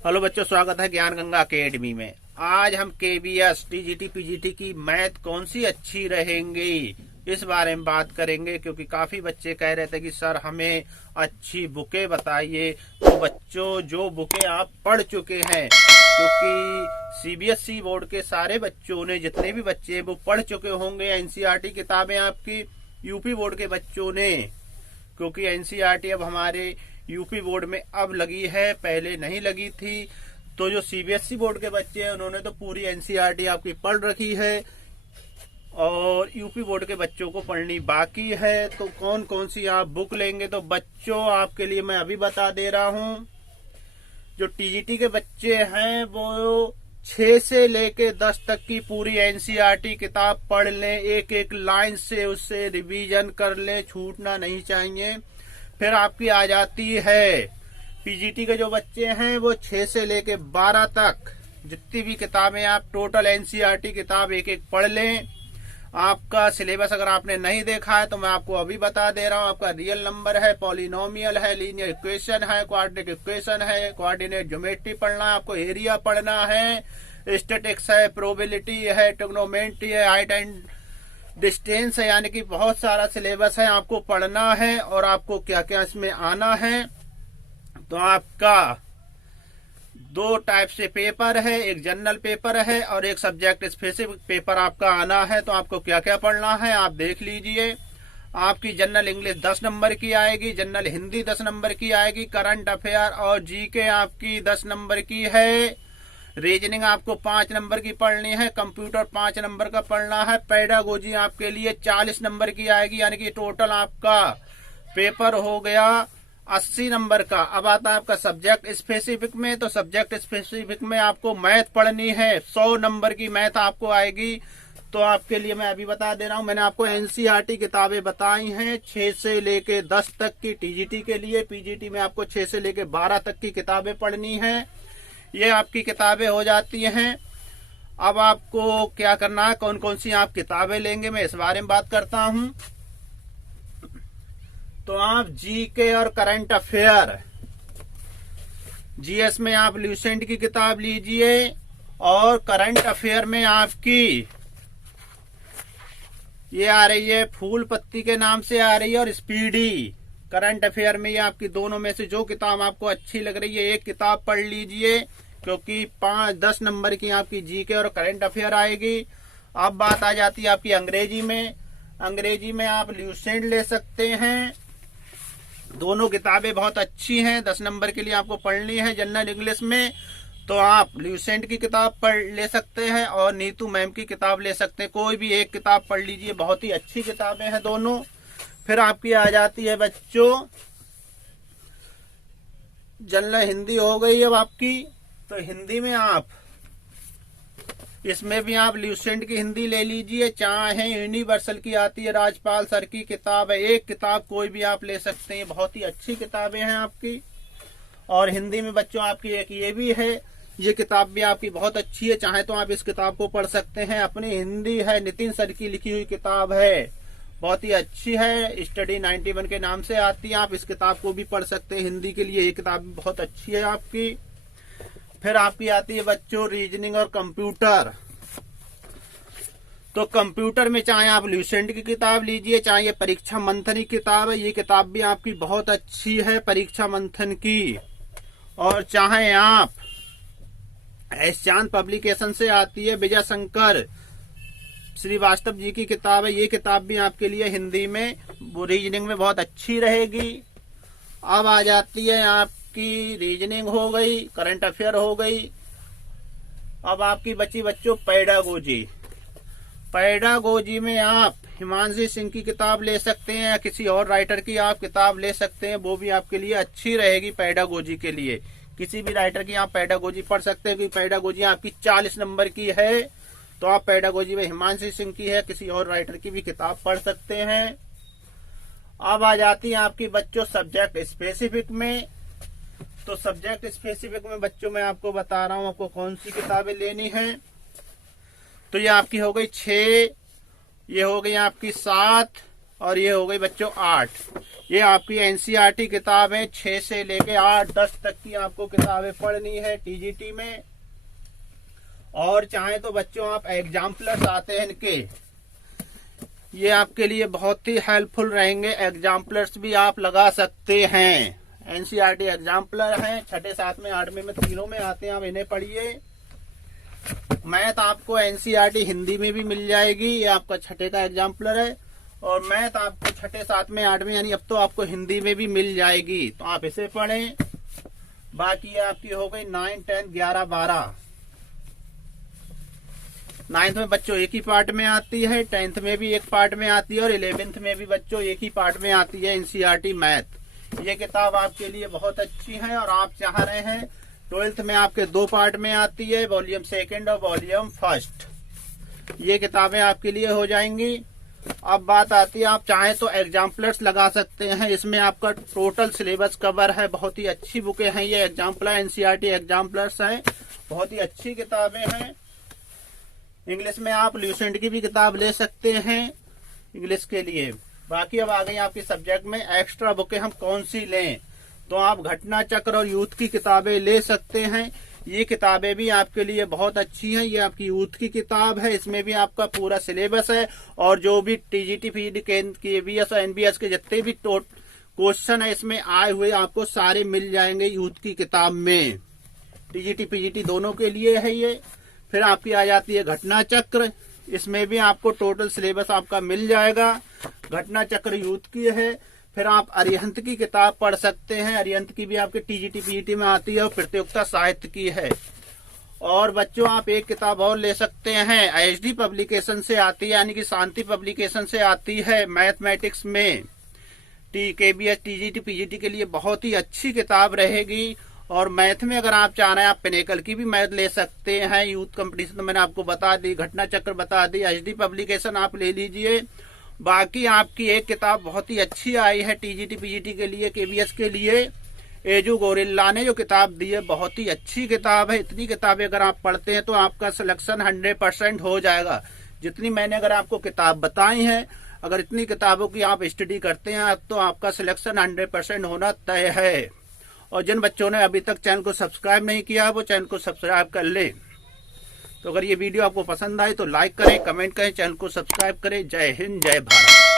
Hello बच्चों, स्वागत है ज्ञान गंगा अकेडमी में। आज हम केबीएस टीजीटी पीजीटी की मैथ कौन सी अच्छी रहेंगी इस बारे में बात करेंगे, क्योंकि काफी बच्चे कह रहे थे कि सर हमें अच्छी बुकें बताइए। तो बच्चों, जो बुकें आप पढ़ चुके हैं, क्योंकि सीबीएसई बोर्ड के सारे बच्चों ने, जितने भी बच्चे वो पढ़ चुके होंगे एनसीईआरटी किताबें आपकी। यूपी बोर्ड के बच्चों ने, क्योंकि एनसीईआरटी अब हमारे यूपी बोर्ड में अब लगी है, पहले नहीं लगी थी। तो जो सीबीएसई बोर्ड के बच्चे हैं उन्होंने तो पूरी एनसीईआरटी आपकी पढ़ रखी है, और यूपी बोर्ड के बच्चों को पढ़नी बाकी है। तो कौन कौन सी आप बुक लेंगे, तो बच्चों आपके लिए मैं अभी बता दे रहा हूं। जो टीजीटी के बच्चे हैं वो 6 से लेके 10 तक की पूरी एनसीईआरटी किताब पढ़ लें, एक एक लाइन से उससे रिवीजन कर लें, छूटना नहीं चाहिए। फिर आपकी आ जाती है पीजीटी के जो बच्चे हैं वो 6 से लेके 12 तक जितनी भी किताबें आप टोटल एनसीईआरटी किताब एक एक पढ़ लें। आपका सिलेबस अगर आपने नहीं देखा है तो मैं आपको अभी बता दे रहा हूं। आपका रियल नंबर है, पॉलिनोमियल है, लीनियर इक्वेशन है, क्वाड्रेटिक इक्वेशन है, कोऑर्डिनेट ज्योमेट्री पढ़ना है, आपको एरिया पढ़ना है, स्टैटिक्स है, प्रोबेबिलिटी है, ट्रिग्नोमेट्री है, हाइट एंड डिस्टेंस है, यानी कि बहुत सारा सिलेबस है आपको पढ़ना है। और आपको क्या क्या इसमें आना है, तो आपका 2 टाइप से पेपर है, एक जनरल पेपर है और एक सब्जेक्ट स्पेसिफिक पेपर आपका आना है। तो आपको क्या क्या पढ़ना है आप देख लीजिए। आपकी जनरल इंग्लिश 10 नंबर की आएगी, जनरल हिंदी 10 नंबर की आएगी, करंट अफेयर और जीके आपकी 10 नंबर की है, रीजनिंग आपको 5 नंबर की पढ़नी है, कंप्यूटर 5 नंबर का पढ़ना है, पेडागोजी आपके लिए 40 नंबर की आएगी, यानी कि टोटल आपका पेपर हो गया 80 नंबर का। अब आता है आपका सब्जेक्ट स्पेसिफिक में। तो सब्जेक्ट स्पेसिफिक में आपको मैथ पढ़नी है, 100 नंबर की मैथ आपको आएगी। तो आपके लिए मैं अभी बता दे रहा हूं, मैंने आपको एनसीईआरटी किताबें बताई हैं 6 से लेके 10 तक की टीजीटी के लिए। पीजीटी में आपको 6 से लेके 12 तक की किताबें पढ़नी है। ये आपकी किताबें हो जाती हैं। अब आपको क्या करना है, कौन कौन सी आप किताबें लेंगे, मैं इस बारे में बात करता हूं। तो आप जीके और करंट अफेयर, जीएस में आप ल्यूसेंट की किताब लीजिए, और करंट अफेयर में आपकी ये आ रही है फूल पत्ती के नाम से आ रही है, और स्पीडी। करंट अफेयर में ये आपकी दोनों में से जो किताब आपको अच्छी लग रही है एक किताब पढ़ लीजिए, क्योंकि 5-10 नंबर की आपकी जीके और करंट अफेयर आएगी। अब बात आ जाती है आपकी अंग्रेजी में। अंग्रेजी में आप ल्यूसेंट ले सकते हैं, दोनों किताबें बहुत अच्छी हैं, 10 नंबर के लिए आपको पढ़नी है। जनरल इंग्लिश में तो आप ल्यूसेंट की किताब पढ़ ले सकते हैं और नीतू मैम की किताब ले सकते हैं, कोई भी एक किताब पढ़ लीजिए, बहुत ही अच्छी किताबें हैं दोनों। फिर आपकी आ जाती है बच्चों जनरल हिंदी हो गई अब आपकी। तो हिंदी में आप, इसमें भी आप ल्यूसेंट की हिंदी ले लीजिए, चाहे यूनिवर्सल की आती है, राजपाल सर की किताब है, एक किताब कोई भी आप ले सकते हैं, बहुत ही अच्छी किताबें हैं आपकी। और हिंदी में बच्चों आपकी एक ये भी है, ये किताब भी आपकी बहुत अच्छी है, चाहे तो आप इस किताब को पढ़ सकते हैं। अपनी हिंदी है, नितिन सर की लिखी हुई किताब है, बहुत ही अच्छी है, स्टडी 91 के नाम से आती है, आप इस किताब को भी पढ़ सकते हैं हिंदी के लिए, ये किताब भी बहुत अच्छी है आपकी। फिर आपकी आती है बच्चों रीजनिंग और कंप्यूटर। तो कंप्यूटर में चाहे आप ल्यूसेंट की किताब लीजिए, चाहे ये परीक्षा मंथन की किताब है, ये किताब भी आपकी बहुत अच्छी है परीक्षा मंथन की। और चाहे आप एस चांद पब्लिकेशन से आती है विजय शंकर श्रीवास्तव जी की किताब है, ये किताब भी आपके लिए हिंदी में, वो रीजनिंग में बहुत अच्छी रहेगी। अब आ जाती है आपकी रीजनिंग हो गई, करंट अफेयर हो गई। अब आपकी बची बच्चों पेडागोजी। पेडागोजी में आप हिमांशी सिंह की किताब ले सकते हैं, या किसी और राइटर की आप किताब ले सकते हैं, वो भी आपके लिए अच्छी रहेगी पेडागोजी के लिए। किसी भी राइटर की आप पेडागोजी पढ़ सकते हैं, क्योंकि पेडागोजी आपकी 40 नंबर की है। तो आप पेडागोजी में हिमांशी सिंह की है, किसी और राइटर की भी किताब पढ़ सकते हैं। अब आ जाती है आपकी बच्चों सब्जेक्ट स्पेसिफिक में। तो सब्जेक्ट स्पेसिफिक में बच्चों मैं आपको बता रहा हूं आपको कौन सी किताबें लेनी है। तो ये आपकी हो गई 6, ये हो गई आपकी 7, और ये हो गई बच्चों 8। ये आपकी एनसीईआरटी किताब है। 6 से लेके 8, 10 तक की आपको किताबें पढ़नी है टीजीटी में। और चाहे तो बच्चों आप एग्जाम्पलर्स आते हैं इनके, ये आपके लिए बहुत ही हेल्पफुल रहेंगे। एग्जाम्पलर्स भी आप लगा सकते हैं। एनसीईआरटी एग्जाम्पलर हैं, 6, 7, 8 में तीनों में आते हैं, आप इन्हें पढ़िए। मैथ आपको एनसीईआरटी हिंदी में भी मिल जाएगी, ये आपका 6 का एग्जाम्पलर है। और मैथ आपको 6, 7, 8 यानी अब तो आपको हिंदी में भी मिल जाएगी, तो आप इसे पढ़ें। बाकी आपकी हो गई 9, 10, 11, 12। 9th में बच्चों एक ही पार्ट में आती है, 10th में भी एक पार्ट में आती है और 11th में भी बच्चों एक ही पार्ट में आती है एनसीईआरटी मैथ। ये किताब आपके लिए बहुत अच्छी है। और आप चाह रहे हैं 12th में आपके 2 पार्ट में आती है, वॉल्यूम 2 और वॉल्यूम 1। ये किताबें आपके लिए हो जाएंगी। अब बात आती है, आप चाहें तो एग्जाम्पलर्स लगा सकते हैं। इसमें आपका टोटल सिलेबस कवर है। बहुत ही अच्छी बुकें हैं ये एग्जाम्पलर, एनसीईआरटी एग्जाम्पलर्स हैं, बहुत ही अच्छी किताबें हैं। इंग्लिश में आप ल्यूसेंट की भी किताब ले सकते हैं इंग्लिश के लिए। बाकी अब आ गई आपकी सब्जेक्ट में एक्स्ट्रा बुकें हम कौन सी लें, तो आप घटना चक्र और यूथ की किताबें ले सकते हैं। ये किताबें भी आपके लिए बहुत अच्छी हैं। ये आपकी यूथ की किताब है, इसमें भी आपका पूरा सिलेबस है और जो भी टीजीटी, पीजीटी, केवीएस और एनबीएस के जितने भी क्वेश्चन है इसमें आए हुए आपको सारे मिल जाएंगे यूथ की किताब में। टीजीटी, पीजीटी दोनों के लिए है ये। फिर आपकी आ जाती है घटना चक्र, इसमें भी आपको टोटल सिलेबस आपका मिल जाएगा। घटना चक्र यूथ की है। फिर आप अरिहंत की किताब पढ़ सकते हैं, अरिहंत की भी आपके टीजीटी, पीजीटी में आती है और प्रतियोगिता साहित्य की है। और बच्चों आप एक किताब और ले सकते हैं, एचडी पब्लिकेशन से आती है, यानी कि शांति पब्लिकेशन से आती है मैथमेटिक्स में। केबीएस, टीजीटी, पीजीटी के लिए बहुत ही अच्छी किताब रहेगी। और मैथ में अगर आप चाह रहे हैं आप पिनेकल की भी मैथ ले सकते हैं। यूथ कंपटीशन तो मैंने आपको बता दी, घटना चक्र बता दी, एचडी पब्लिकेशन आप ले लीजिए। बाकी आपकी एक किताब बहुत ही अच्छी आई है टीजीटी, पीजीटी के लिए, केबीएस के लिए, एजू गोरिल्ला ने जो किताब दी है, बहुत ही अच्छी किताब है। इतनी किताबें अगर आप पढ़ते हैं तो आपका सिलेक्शन 100% हो जाएगा। जितनी मैंने अगर आपको किताब बताई है, अगर इतनी किताबों की आप स्टडी करते हैं तो आपका सिलेक्शन 100% होना तय है। और जिन बच्चों ने अभी तक चैनल को सब्सक्राइब नहीं किया वो चैनल को सब्सक्राइब कर ले। तो अगर ये वीडियो आपको पसंद आए तो लाइक करें, कमेंट करें, चैनल को सब्सक्राइब करें। जय हिंद, जय भारत।